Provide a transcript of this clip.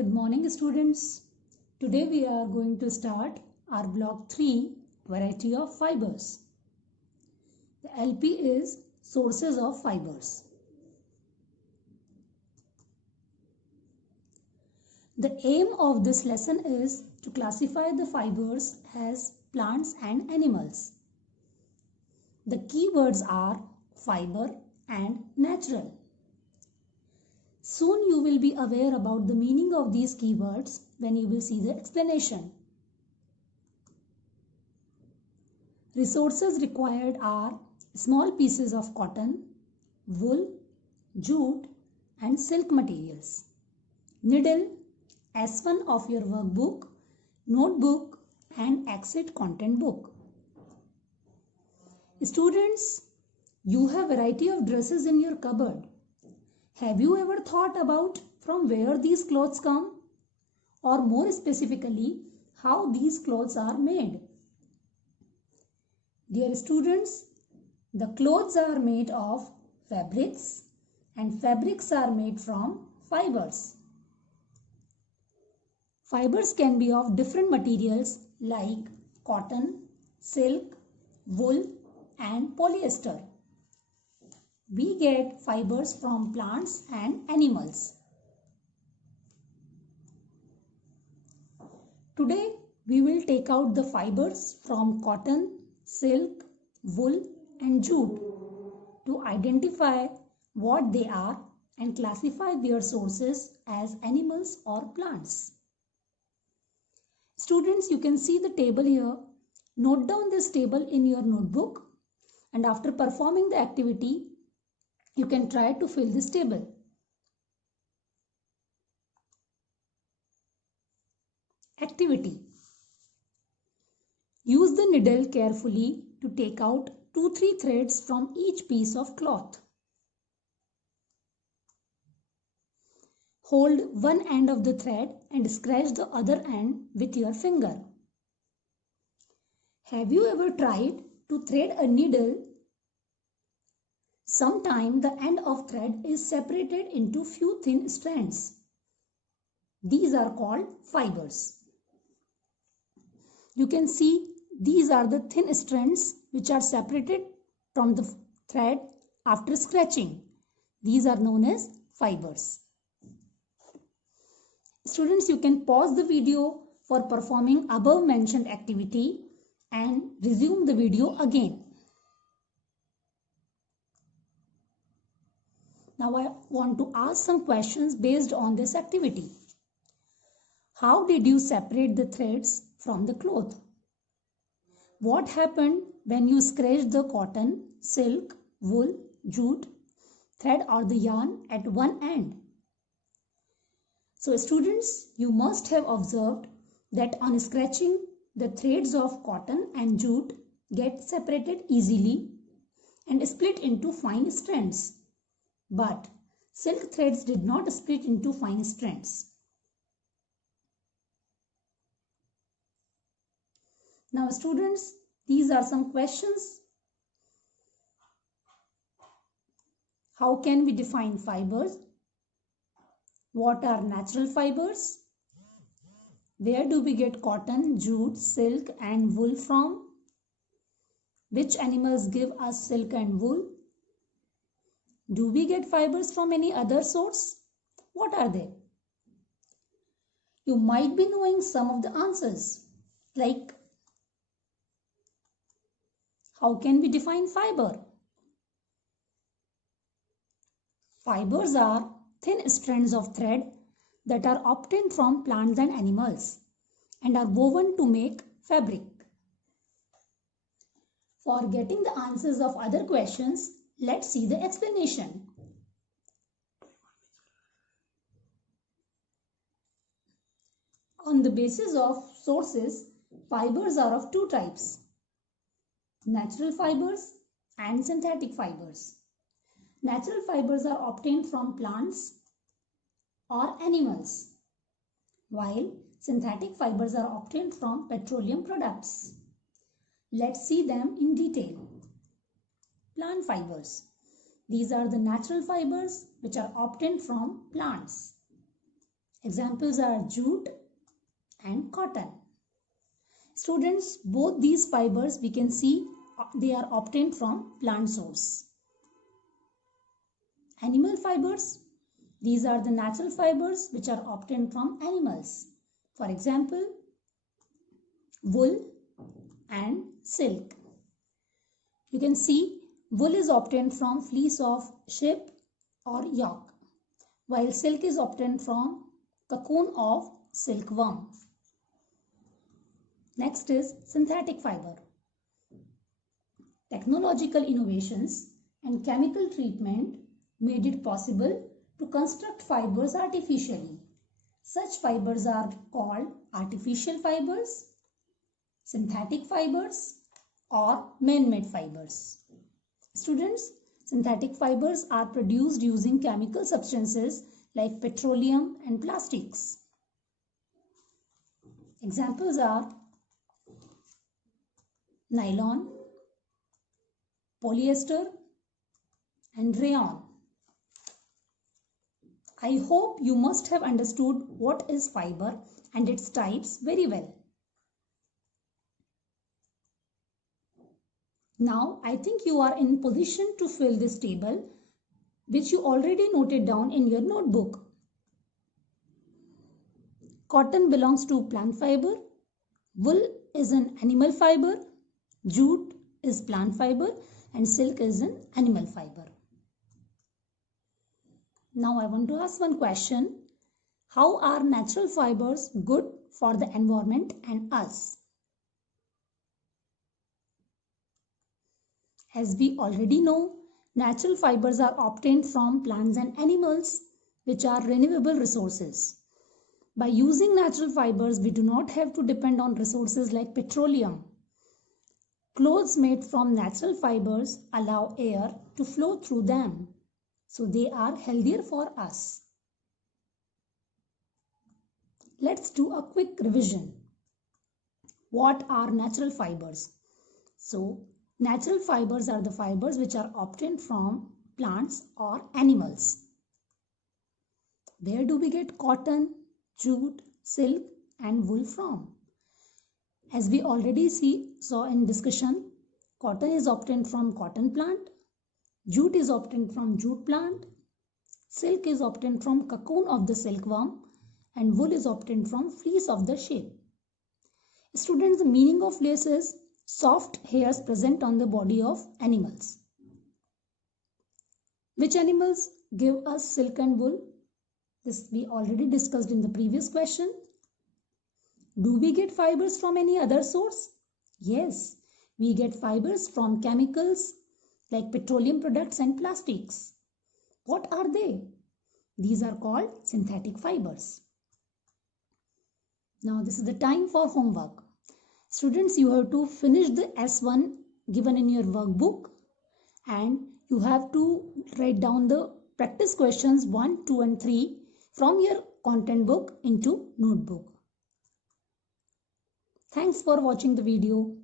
Good morning, students. Today we are going to start our block 3, variety of fibers. The LP is sources of fibers. The aim of this lesson is to classify the fibers as plants and animals. The keywords are fiber and natural. Soon you will be aware about the meaning of these keywords when you will see the explanation. Resources required are small pieces of cotton, wool, jute and silk materials. Needle, S1 of your workbook, notebook and exit content book. Students, you have variety of dresses in your cupboard. Have you ever thought about from where these clothes come? Or more specifically, how these clothes are made? Dear students, the clothes are made of fabrics and fabrics are made from fibers. Fibers can be of different materials like cotton, silk, wool and polyester. We get fibers from plants and animals. Today we will take out the fibers from cotton, silk, wool and jute to identify what they are and classify their sources as animals or plants. Students, you can see the table here. Note down this table in your notebook and after performing the activity, you can try to fill this table. Activity. Use the needle carefully to take out 2-3 threads from each piece of cloth. Hold one end of the thread and scratch the other end with your finger. Have you ever tried to thread a needle? Sometimes the end of thread is separated into few thin strands. These are called fibers. You can see these are the thin strands which are separated from the thread after scratching. These are known as fibers. Students, you can pause the video for performing above mentioned activity and resume the video again. Now I want to ask some questions based on this activity. How did you separate the threads from the cloth? What happened when you scratched the cotton, silk, wool, jute, thread or the yarn at one end? So students, you must have observed that on scratching, the threads of cotton and jute get separated easily and split into fine strands. But silk threads did not split into fine strands. Now students, these are some questions. How can we define fibers? What are natural fibers? Where do we get cotton, jute, silk and wool from? Which animals give us silk and wool? Do we get fibers from any other source? What are they? You might be knowing some of the answers, like how can we define fiber? Fibers are thin strands of thread that are obtained from plants and animals and are woven to make fabric. For getting the answers of other questions, let's see the explanation. On the basis of sources, fibers are of two types: natural fibers and synthetic fibers. Natural fibers are obtained from plants or animals, while synthetic fibers are obtained from petroleum products. Let's see them in detail. Plant fibers. These are the natural fibers which are obtained from plants. Examples are jute and cotton. Students, both these fibers we can see they are obtained from plant source. Animal fibers, these are the natural fibers which are obtained from animals. For example, wool and silk. You can see wool is obtained from fleece of sheep or yak, while silk is obtained from cocoon of silkworm. Next is synthetic fiber. Technological innovations and chemical treatment made it possible to construct fibers artificially. Such fibers are called artificial fibers, synthetic fibers, or man-made fibers. Students, synthetic fibers are produced using chemical substances like petroleum and plastics. Examples are nylon, polyester, and rayon. I hope you must have understood what is fiber and its types very well. Now, I think you are in position to fill this table, which you already noted down in your notebook. Cotton belongs to plant fiber, wool is an animal fiber, jute is plant fiber, and silk is an animal fiber. Now I want to ask one question. How are natural fibers good for the environment and us? As we already know, natural fibers are obtained from plants and animals, which are renewable resources. By using natural fibers, we do not have to depend on resources like petroleum. Clothes made from natural fibers allow air to flow through them, so they are healthier for us. Let's do a quick revision. What are natural fibers? So, natural fibers are the fibers which are obtained from plants or animals. Where do we get cotton, jute, silk, and wool from? As we already saw in discussion, cotton is obtained from cotton plant, jute is obtained from jute plant, silk is obtained from cocoon of the silkworm, and wool is obtained from fleece of the sheep. Students, the meaning of lace is soft hairs present on the body of animals. Which animals give us silk and wool? This we already discussed in the previous question. Do we get fibers from any other source? Yes, we get fibers from chemicals like petroleum products and plastics. What are they? These are called synthetic fibers. Now this is the time for homework. Students, you have to finish the S1 given in your workbook and you have to write down the practice questions 1, 2 and 3 from your content book into notebook. Thanks for watching the video.